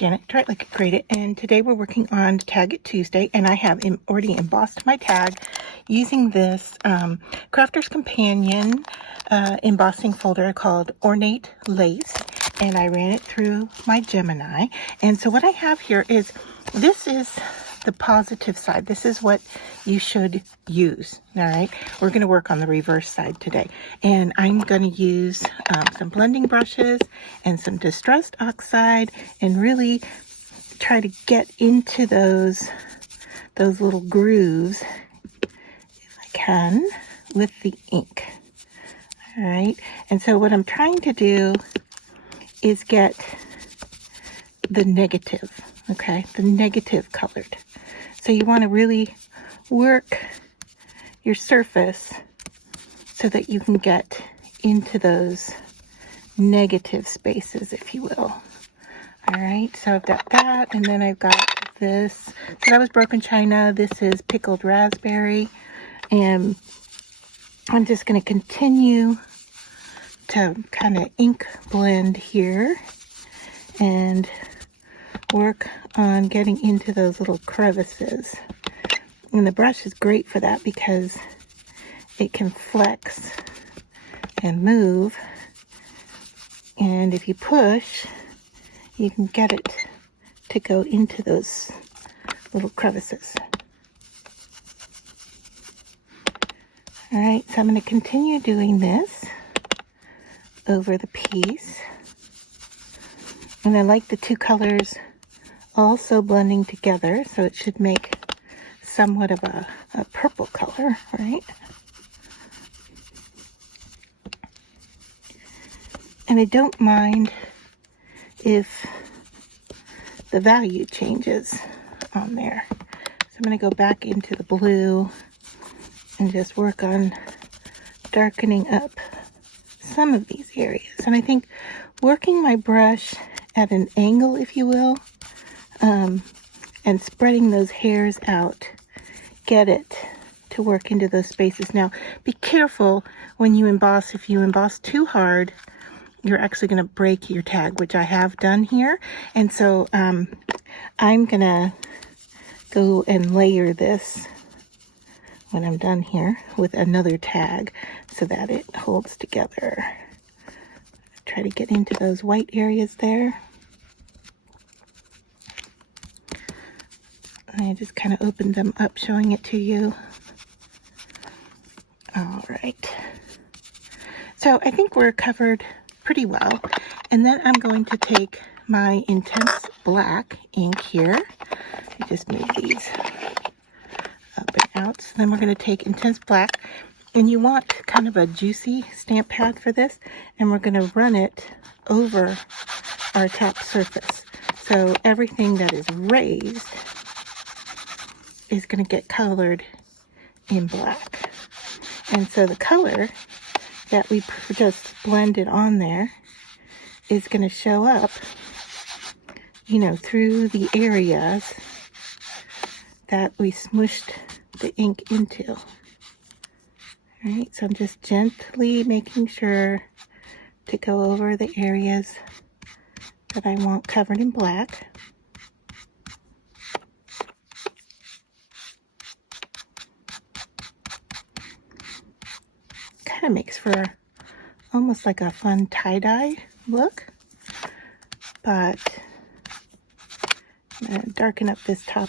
Janet, Try It Like It, Create It, and today we're working on Tag It Tuesday, and I have already embossed my tag using this Crafter's Companion embossing folder called Ornate Lace, and I ran it through my Gemini. And so what I have here is, this is the positive side. This is what you should use. All right, we're going to work on the reverse side today, and I'm going to use some blending brushes and some distressed oxide and really try to get into those little grooves if I can with the ink. All right, and so what I'm trying to do is get the negative, okay, the negative colored. So you want to really work your surface so that you can get into those negative spaces, if you will. All right, so I've got that, and then I've got this. So that was broken china. This is pickled raspberry, and I'm just going to continue to kind of ink blend here and work on getting into those little crevices. And the brush is great for that because it can flex and move, and if you push, you can get it to go into those little crevices. All right, so I'm going to continue doing this over the piece, and I like the two colors also blending together, so it should make somewhat of a purple color, right? And I don't mind if the value changes on there. So I'm going to go back into the blue and just work on darkening up some of these areas. And I think working my brush at an angle, if you will, and spreading those hairs out, get it to work into those spaces. Now, be careful when you emboss. If you emboss too hard, you're actually going to break your tag, which I have done here. And so I'm going to go and layer this when I'm done here with another tag so that it holds together. Try to get into those white areas there. I just kind of opened them up, showing it to you. All right. So I think we're covered pretty well. And then I'm going to take my intense black ink here. I just move these up and out. So then we're going to take intense black. And you want kind of a juicy stamp pad for this. And we're going to run it over our top surface. So everything that is raised is going to get colored in black. And so the color that we just blended on there is going to show up, you know, through the areas that we smushed the ink into. All right, so I'm just gently making sure to go over the areas that I want covered in black. Kind of makes for almost like a fun tie-dye look, but I'm going to darken up this top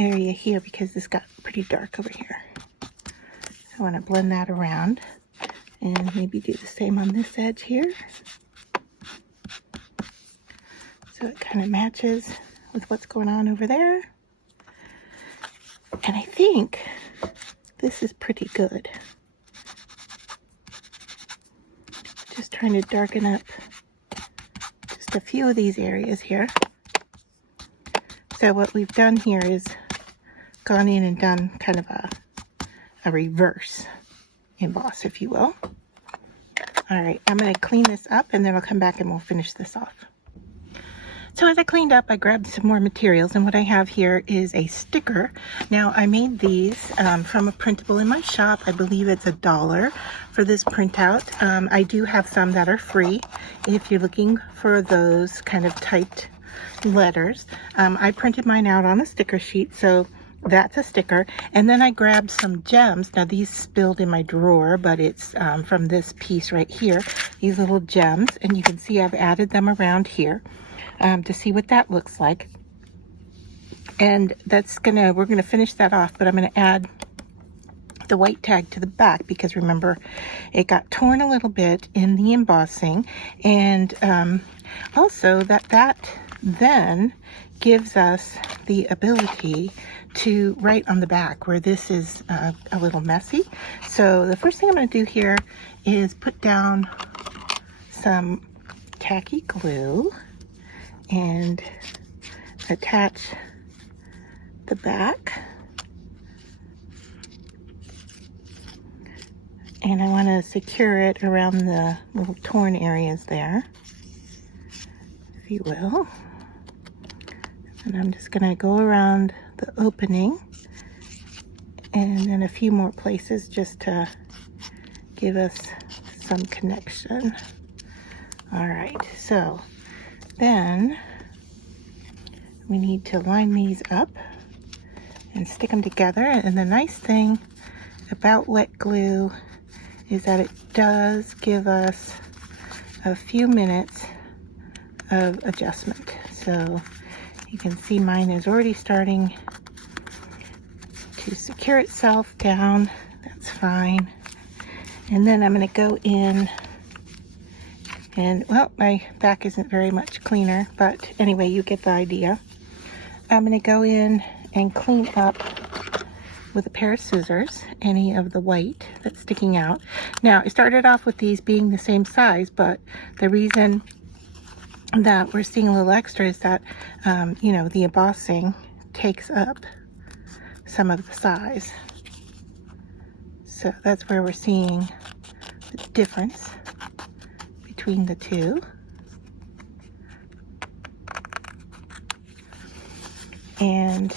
area here because this got pretty dark over here. So I want to blend that around and maybe do the same on this edge here so it kind of matches with what's going on over there. And I think this is pretty good. Just trying to darken up just a few of these areas here. So what we've done here is gone in and done kind of a reverse emboss, if you will. All right, I'm going to clean this up and then I'll come back and we'll finish this off. So as I cleaned up, I grabbed some more materials, and what I have here is a sticker. Now, I made these from a printable in my shop. I believe it's $1 for this printout. I do have some that are free if you're looking for those kind of typed letters. I printed mine out on a sticker sheet, so that's a sticker. And then I grabbed some gems. Now these spilled in my drawer, but it's from this piece right here, these little gems. And you can see I've added them around here to see what that looks like. And we're gonna finish that off, but I'm gonna add the white tag to the back because remember it got torn a little bit in the embossing, and also that then gives us the ability to write on the back where this is a little messy. So the first thing I'm going to do here is put down some tacky glue and attach the back. And I want to secure it around the little torn areas there, if you will. And I'm just going to go around the opening and then a few more places just to give us some connection. All right, so then we need to line these up and stick them together. And the nice thing about wet glue is that it does give us a few minutes of adjustment. So you can see mine is already starting to secure itself down. That's fine. And then I'm going to go in and, well, my back isn't very much cleaner, but anyway, you get the idea. I'm going to go in and clean up with a pair of scissors any of the white that's sticking out. Now, I started off with these being the same size, but the reason that we're seeing a little extra is that, you know, the embossing takes up some of the size. So that's where we're seeing the difference between the two. And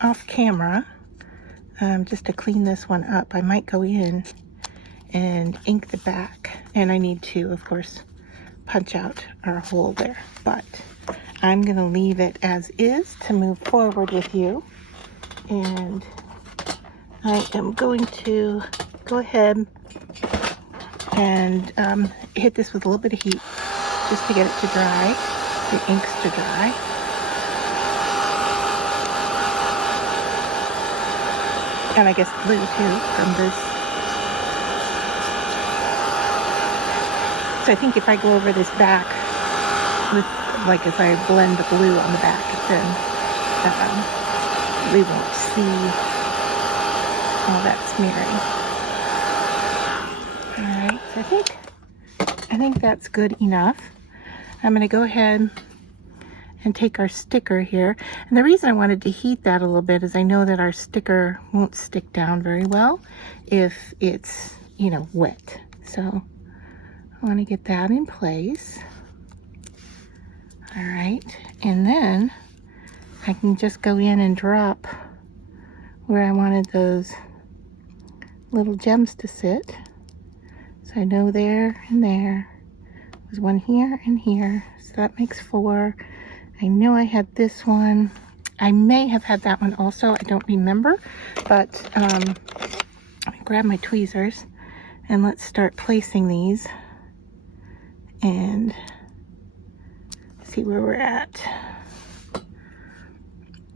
off camera, just to clean this one up, I might go in and ink the back. And I need to, of course, punch out our hole there. But I'm going to leave it as is to move forward with you. And I am going to go ahead and hit this with a little bit of heat just to get it to dry, the inks to dry. And I guess glue too from this. So I think if I go over this back with, like if I blend the glue on the back, then we won't see all that smearing. All right, so I think that's good enough. I'm gonna go ahead and take our sticker here. And the reason I wanted to heat that a little bit is I know that our sticker won't stick down very well if it's, you know, wet. So I want to get that in place. All right, and then I can just go in and drop where I wanted those little gems to sit. So I know there and there was one here and here, so that makes 4. I know I had this one. I may have had that one also. I don't remember, but let me grab my tweezers and let's start placing these and see where we're at.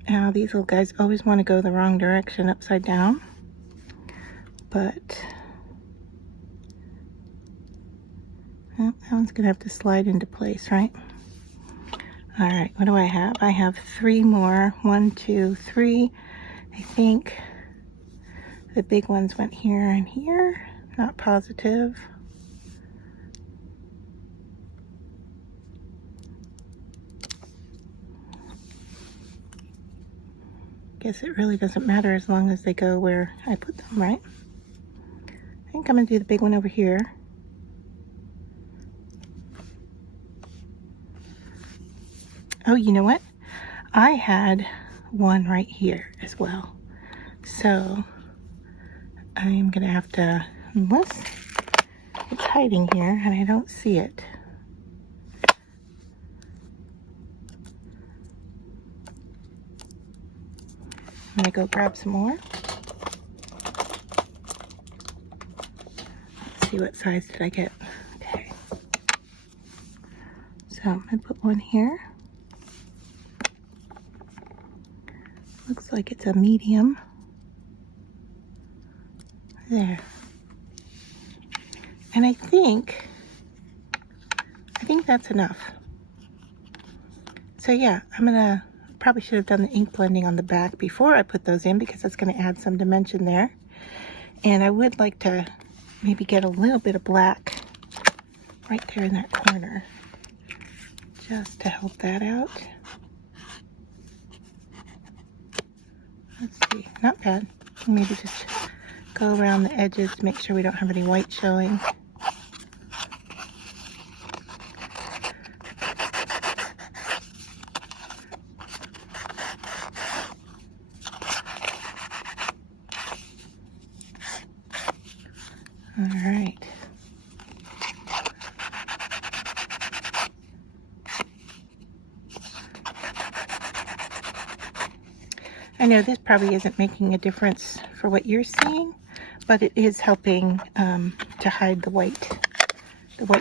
Now these little guys always want to go the wrong direction upside down, but well, that one's gonna have to slide into place, right? All right, what do I have? I have 3 more. 1, 2, 3. I think the big ones went here and here. Not positive. Guess it really doesn't matter as long as they go where I put them, right? I think I'm gonna do the big one over here. Oh, you know what? I had one right here as well. So I'm gonna have to, unless it's hiding here and I don't see it. I'm gonna go grab some more. Let's see, what size did I get? Okay. So I'm gonna put one here. Looks like it's a medium. There. And I think that's enough. So yeah, probably should have done the ink blending on the back before I put those in, because that's going to add some dimension there. And I would like to maybe get a little bit of black right there in that corner, just to help that out. Let's see, not bad. Maybe just go around the edges to make sure we don't have any white showing. All right. I know this probably isn't making a difference for what you're seeing, but it is helping to hide the white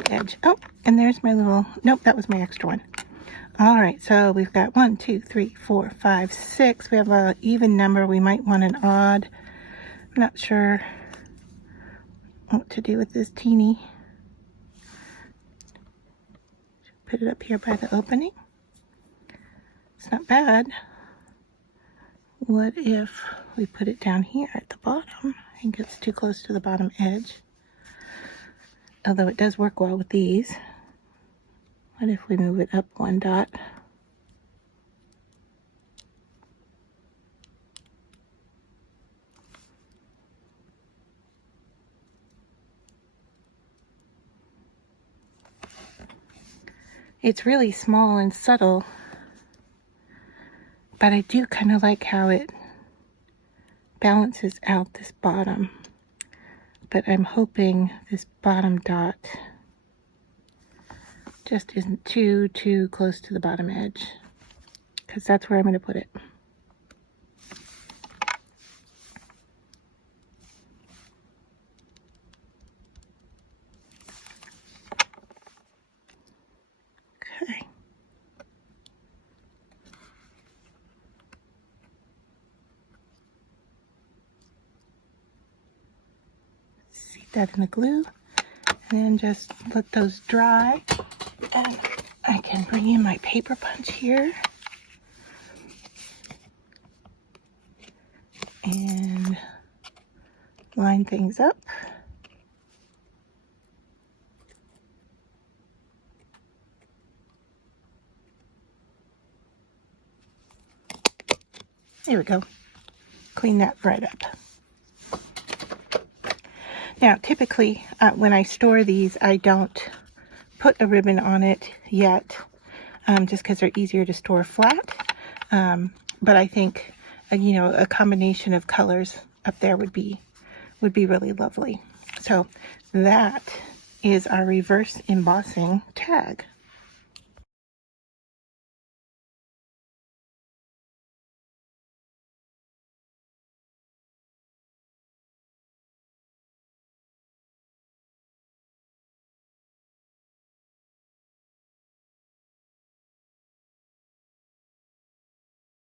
edge. Oh, and there's my little, nope, that was my extra one. All right, so we've got 1, 2, 3, 4, 5, 6. We have an even number. We might want an odd. I'm not sure what to do with this teeny. Put it up here by the opening. It's not bad. What if we put it down here at the bottom? I think it's too close to the bottom edge. Although it does work well with these. What if we move it up 1 dot? It's really small and subtle, but I do kind of like how it balances out this bottom. But I'm hoping this bottom dot just isn't too close to the bottom edge, because that's where I'm going to put it. Okay. Seat that in the glue, and then just let those dry. And I can bring in my paper punch here and line things up. There we go. Clean that right up. Now, typically, when I store these, I don't put a ribbon on it yet, just because they're easier to store flat. But I think, you know, a combination of colors up there would be really lovely. So that is our reverse embossing tag.